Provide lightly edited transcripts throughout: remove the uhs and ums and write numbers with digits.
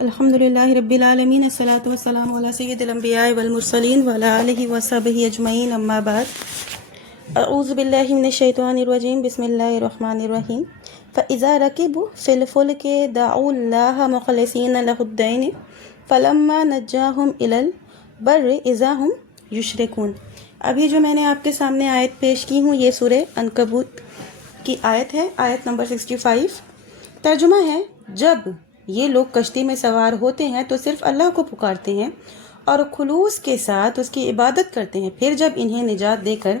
الحمد للہ رب العالمین الصلاۃ والسلام علی سید الانبیاء والمرسلین وعلی آلہ وصحبہ اجمعین اما بعد اعوذ باللہ من الشیطان الرجیم بسم اللہ الرحمن الرحیم فاذا رکبوا فی الفلک دعوا اللہ مخلصین لہ الدین فلما نجاہم الی البر اذا ہم یشرکون۔ ابھی جو میں نے آپ کے سامنے آیت پیش کی ہوں یہ سورہ عنکبوت کی آیت ہے، آیت نمبر 65۔ ترجمہ ہے، جب یہ لوگ کشتی میں سوار ہوتے ہیں تو صرف اللہ کو پکارتے ہیں اور خلوص کے ساتھ اس کی عبادت کرتے ہیں، پھر جب انہیں نجات دے کر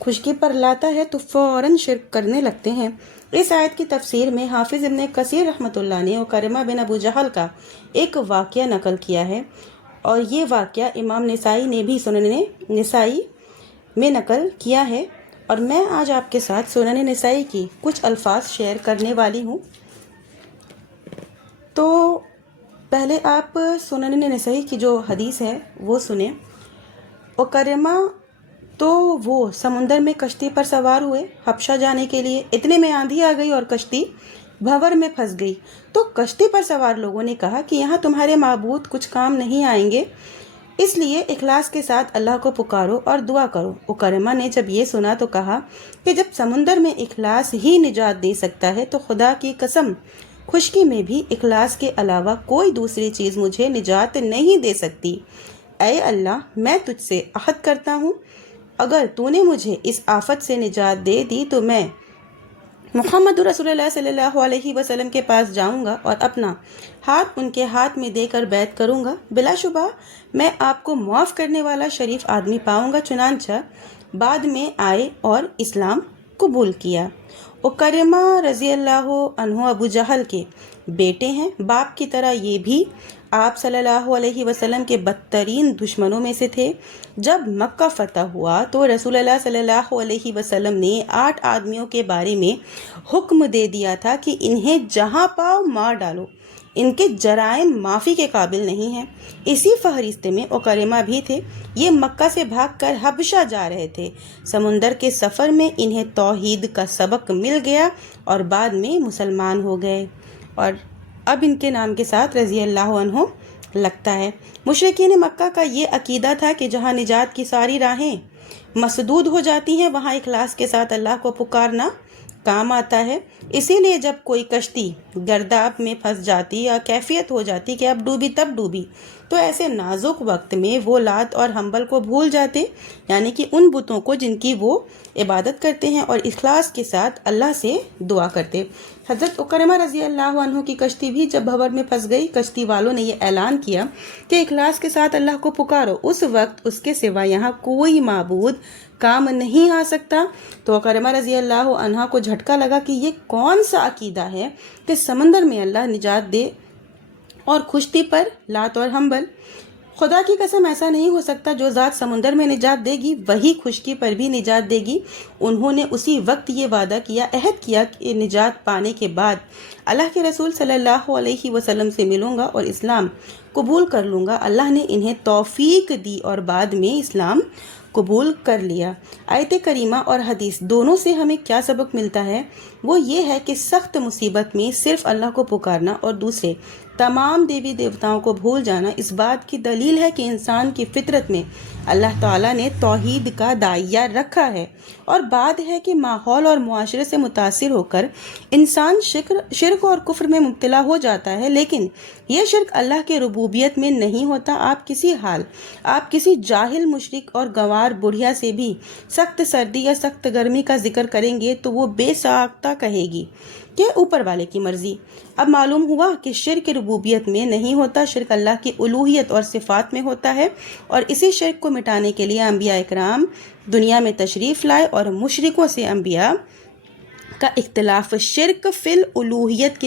خشکی پر لاتا ہے تو فوراً شرک کرنے لگتے ہیں۔ اس آیت کی تفسیر میں حافظ ابن کثیر رحمۃ اللہ نے عکرمہ بن ابو جہل کا ایک واقعہ نقل کیا ہے، اور یہ واقعہ امام نسائی نے بھی سنن نسائی میں نقل کیا ہے، اور میں آج آپ کے ساتھ سنن نسائی کی کچھ الفاظ شیئر کرنے والی ہوں۔ تو پہلے آپ سنن نسائی کی جو حدیث ہے وہ سنیں۔ عکرمہ تو وہ سمندر میں کشتی پر سوار ہوئے حبشہ جانے کے لیے، اتنے میں آندھی آ گئی اور کشتی بھنور میں پھنس گئی۔ تو کشتی پر سوار لوگوں نے کہا کہ یہاں تمہارے معبود کچھ کام نہیں آئیں گے، اس لیے اخلاص کے ساتھ اللہ کو پکارو اور دعا کرو۔ عکرمہ نے جب یہ سنا تو کہا کہ جب سمندر میں اخلاص ہی نجات دے سکتا ہے تو خدا کی قسم خشکی میں بھی اخلاص کے علاوہ کوئی دوسری چیز مجھے نجات نہیں دے سکتی۔ اے اللہ، میں تجھ سے عہد کرتا ہوں، اگر تو نے مجھے اس آفت سے نجات دے دی تو میں محمد رسول اللہ صلی اللہ علیہ وسلم کے پاس جاؤں گا اور اپنا ہاتھ ان کے ہاتھ میں دے کر بیعت کروں گا، بلا شبہ میں آپ کو معاف کرنے والا شریف آدمی پاؤں گا۔ چنانچہ بعد میں آئے اور اسلام قبول کیا۔ عکرمہ رضی اللہ عنہ ابو جہل کے بیٹے ہیں، باپ کی طرح یہ بھی آپ صلی اللہ علیہ وسلم کے بدترین دشمنوں میں سے تھے۔ جب مکہ فتح ہوا تو رسول اللہ صلی اللہ علیہ وسلم نے 8 آدمیوں کے بارے میں حکم دے دیا تھا کہ انہیں جہاں پاؤ مار ڈالو، ان کے جرائم معافی کے قابل نہیں ہیں۔ اسی فہرست میں عکرمہ بھی تھے۔ یہ مکہ سے بھاگ کر حبشہ جا رہے تھے۔ سمندر کے سفر میں انہیں توحید کا سبق مل گیا اور بعد میں مسلمان ہو گئے، اور اب ان کے نام کے ساتھ رضی اللہ عنہ لگتا ہے۔ مشرکین مکہ کا یہ عقیدہ تھا کہ جہاں نجات کی ساری راہیں مسدود ہو جاتی ہیں وہاں اخلاص کے ساتھ اللہ کو پکارنا کام آتا ہے۔ اسی لیے جب کوئی کشتی گرداب میں پھنس جاتی یا کیفیت ہو جاتی کہ اب ڈوبی تب ڈوبی، تو ایسے نازک وقت میں وہ لات اور حنبل کو بھول جاتے، یعنی کہ ان بتوں کو جن کی وہ عبادت کرتے ہیں، اور اخلاص کے ساتھ اللہ سے دعا کرتے۔ حضرت عکرمہ رضی اللہ عنہ کی کشتی بھی جب بھنور میں پھنس گئی، کشتی والوں نے یہ اعلان کیا کہ اخلاص کے ساتھ اللہ کو پکارو، اس وقت اس کے سوا یہاں کوئی معبود کام نہیں آ سکتا۔ تو عکرمہ رضی اللہ عنہ کو جھٹکا لگا کہ یہ کون سا عقیدہ ہے کہ سمندر میں اللہ نجات دے اور کشتی پر لات اور حنبل؟ خدا کی قسم ایسا نہیں ہو سکتا، جو ذات سمندر میں نجات دے گی وہی خشکی پر بھی نجات دے گی۔ انہوں نے اسی وقت یہ وعدہ کیا، عہد کیا کہ نجات پانے کے بعد اللہ کے رسول صلی اللہ علیہ وسلم سے ملوں گا اور اسلام قبول کر لوں گا۔ اللہ نے انہیں توفیق دی اور بعد میں اسلام قبول کر لیا۔ آیت کریمہ اور حدیث دونوں سے ہمیں کیا سبق ملتا ہے؟ وہ یہ ہے کہ سخت مصیبت میں صرف اللہ کو پکارنا اور دوسرے تمام دیوی دیوتاؤں کو بھول جانا اس بات کی دلیل ہے کہ انسان کی فطرت میں اللہ تعالیٰ نے توحید کا داعیہ رکھا ہے، اور بات ہے کہ ماحول اور معاشرے سے متاثر ہو کر انسان شرک اور کفر میں مبتلا ہو جاتا ہے، لیکن یہ شرک اللہ کے ربوبیت میں نہیں ہوتا۔ آپ کسی جاہل مشرک اور گنوار بڑھیا سے بھی سخت سردی یا سخت گرمی کا ذکر کریں گے تو وہ بے ساختہ کہے گی کہ اوپر والے کی مرضی۔ اب معلوم ہوا کہ شرک ربوبیت میں نہیں ہوتا، شرک اللہ کی الوہیت اور صفات میں ہوتا ہے، اور اسی شرک کو مٹانے کے لیے انبیاء اکرام دنیا میں تشریف لائے، اور مشرکوں سے انبیاء کا اختلاف شرک فی الالوہیت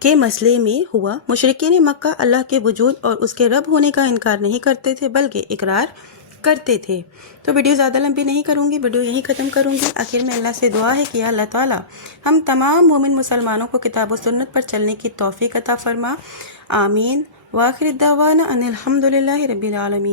کے مسئلے میں ہوا۔ مشرکین مکہ اللہ کے وجود اور اس کے رب ہونے کا انکار نہیں کرتے تھے بلکہ اقرار کرتے تھے۔ تو ویڈیو زیادہ لمبی نہیں کروں گی، ویڈیو یہیں ختم کروں گی۔ آخر میں اللہ سے دعا ہے کہ اللہ تعالیٰ ہم تمام مومن مسلمانوں کو کتاب و سنت پر چلنے کی توفیق عطا فرما، آمین۔ وآخر الدعوانا ان الحمد للہ رب العالمین۔